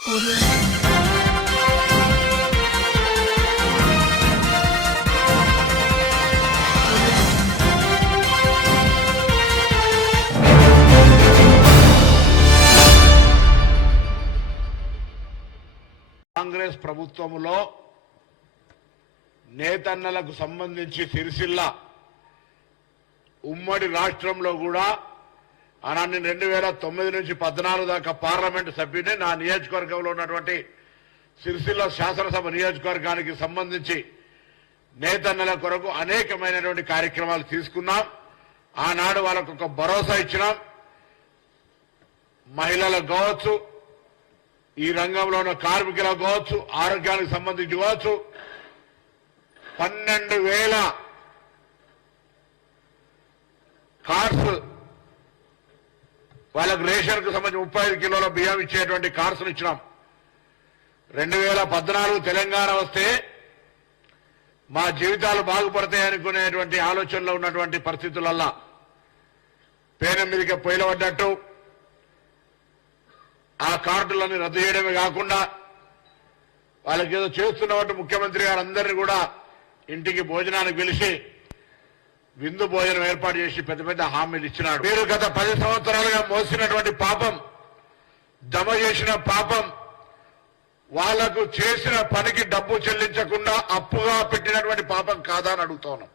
కాంగ్రెస్ ప్రభుత్వంలో నేతన్నలకు సంబంధించి సిరిసిల్ల ఉమ్మడి రాష్ట్రంలో కూడా అలాంటి 2009 నుంచి 14 దాకా పార్లమెంటు సభ్యుని నా నియోజకవర్గంలో ఉన్నటువంటి సిరిసిల్ల శాసనసభ నియోజకవర్గానికి సంబంధించి నేతన్నల కొరకు అనేకమైనటువంటి కార్యక్రమాలు తీసుకున్నాం. ఆనాడు వాళ్ళకు ఒక భరోసా ఇచ్చినాం. మహిళలకు కావచ్చు, ఈ రంగంలో ఉన్న కార్మికులకు కావచ్చు, ఆరోగ్యానికి సంబంధించి కావచ్చు 12,000 కార్స్ వాళ్ళకు రేషన్కు సంబంధించి 35 కిలోల బియ్యం ఇచ్చేటువంటి కార్స్ ఇచ్చినాం. 2014 తెలంగాణ వస్తే మా జీవితాలు బాగుపడతాయనుకునేటువంటి ఆలోచనలో ఉన్నటువంటి పరిస్థితులల్లా పేన మీదకి పొయ్యిలబడ్డట్టు ఆ కార్డులను రద్దు చేయడమే కాకుండా వాళ్ళకి ఏదో చేస్తున్నట్టు ముఖ్యమంత్రి గారు అందరినీ కూడా ఇంటికి భోజనానికి పిలిచి విందు భోజనం ఏర్పాటు చేసి పెద్ద పెద్ద హామీలు ఇచ్చినాడు. మీరు గత 10 సంవత్సరాలుగా మోసినటువంటి పాపం, జమ చేసిన పాపం, వాళ్లకు చేసిన పనికి డబ్బు చెల్లించకుండా అప్పుగా పెట్టినటువంటి పాపం కాదా అని అడుగుతా ఉన్నాం.